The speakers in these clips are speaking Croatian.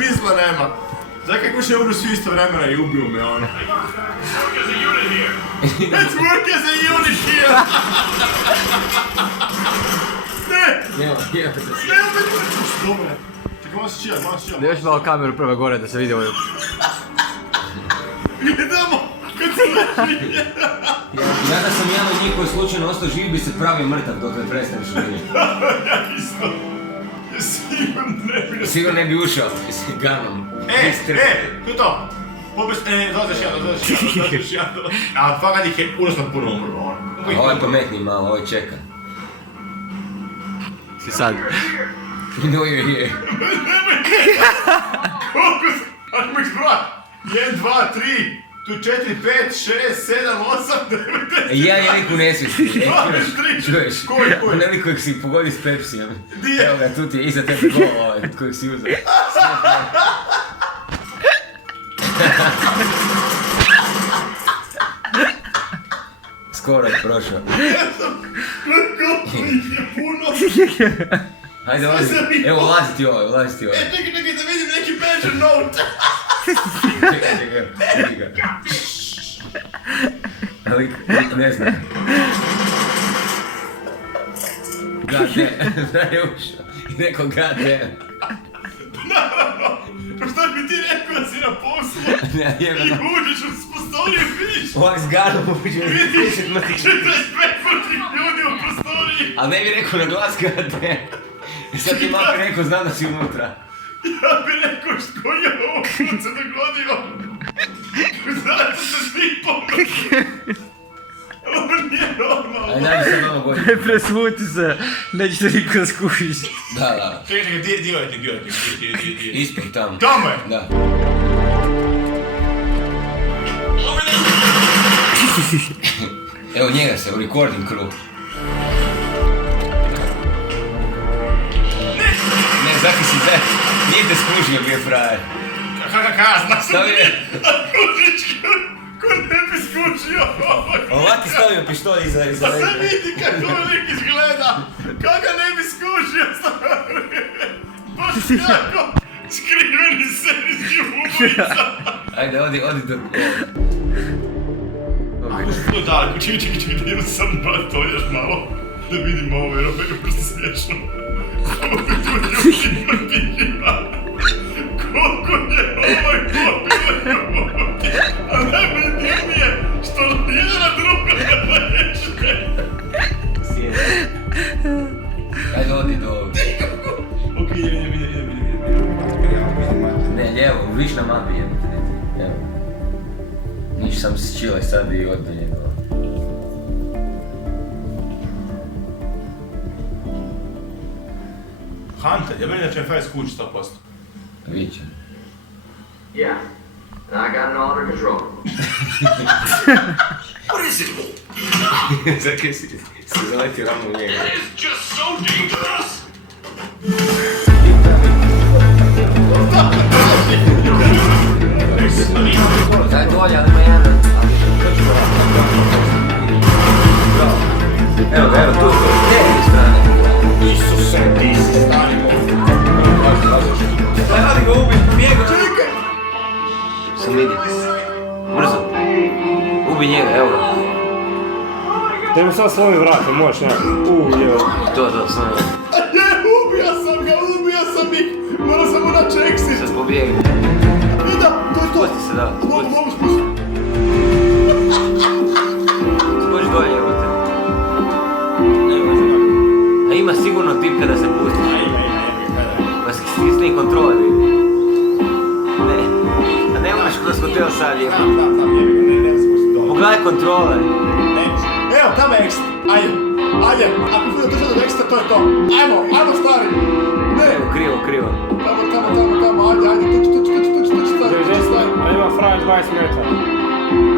smisla nema. Znači kako še umru svi isto vremena i ubiju me ono. Let's work as a unit here! Ne! Evo te sve. Dobro. Čekaj, malo se čijat, malo se čijat. Da još malo kameru prve gore da se vidi ovo. Gledamo! Kad se naši Ja da sam jedan od njih koji slučajno ostao živ bi se pravio mrtav dok ne prestaneš živjeti. Ja isto. Sigurno ne bi ušao, mislim, ganom. Tu to! Dolaziš jedan. A fakat ih je užasno puno umro, ono. A ovaj pametni malo, ovaj čeka. Si sad. No je. Koliko se... Ajmo izbrojati! 1, 2, 3, tu 4, 5, 6, 7, 8, 9, 10... Ja je neku nesvijesti. Čuješ? Koji? Onaj kojeg si pogodi s Pepsijem. Di je? Evo ga, tu ti je iza tebe gol ovaj, kojeg si uzeo. Skoro je prošao. Koliko ih je puno! Hajde, ulazi. Evo, ulazi ti ovaj. Čekaj, da vidim neki badger note! Čekaj ga. Ali, ne znam. God damn, da je ušao. I rekao god damn. Naravno! Pa šta bi ti rekao da si na poslu? Ne, I jebeno. uđeš u prostoriju i vidiš... Ovak s ganom uđe i Vidiš 10 mrtvih. 45 mrtvih ljudi u prostoriji! Ali ne bi rekao na glas god damn. I sad ti malo bi rekao, znam da si unutra. Ja bi rekao što je ovo put se dogodio. Zato se svi pomrli. Ovo nije normalno. Ajde, nađi sad ono godinu. Ne presmuti se, nećete niko skušiš. Da. Čekaj, gdje je ti? Ispred tamo. Tamo je! Da. Evo njega se, u recording crew. Ne, zaki si da, nije te skužio bio frajer. Kaka, znaš sam Stavi je. Kužić, ko ne bi skušio ovo. Ovak ti stavio pištolj iza A leđa. sad vidi kako lik izgleda. Kaka ne bi skušio stvari. Baš jako skriveni serijski ubojica. Ajde, odi do... Ako si to daleko, čekaj, da imam sam to još malo. Da vidim ovo jer ovo je prosto smiješno. Ovo je tu ljudima. Koliko je ovaj pobilo ljudi. A najbolje što jedna druga ne reče. Ajde, odi do ovog. Ok, idem. Ne, lijevo, viš na mapi jebate. Evo. Niš sam se čilaj sad i od do njega. Hunter, ja meni da će me fajs kući 100%. Vidit će. Yeah, and I got it all under control. What is it? Zakaj si zaletio ravno u njega? That is just so dangerous! Daj dolje, ali ima jedan. Evo, tu, te strane. Isuse, ti si stanimo. Hajde ga ubi, bijega. Čekaj! Sam vidi. Brzo. Ubi njega, evo ga. Te mi sad svoji vrati, možeš nekako. To, samo. Ubija sam ih! Morao sam mu naći exit! Sad pobijegi. Da, to je to! Spusti se, da. Mogu spustiti. Skoči dolje, jebote. A ima sigurno tipka da se pusti. Pa stisni kontrole, vidi. Ne. A ne možeš kroz hotel sad, jebote. Pogledaj kontrole. Evo, tamo je exit. Ajde. Ako budemo držati do exita, to je to. Ajmo stari. Ne. Evo, krivo. Tamo. Ajde. Tuči, stari. A ima frajer 20 metara.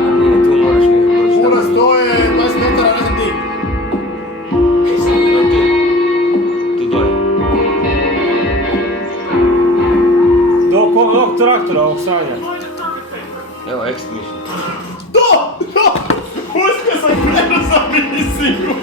A nije, tu moraš nekako doći. Uraz, to je 20 metara, ne znam ti. Tu dolje. Do ovog traktora, ovog sanja. Evo, exit mission. To! Uspio sam krenuo za misiju.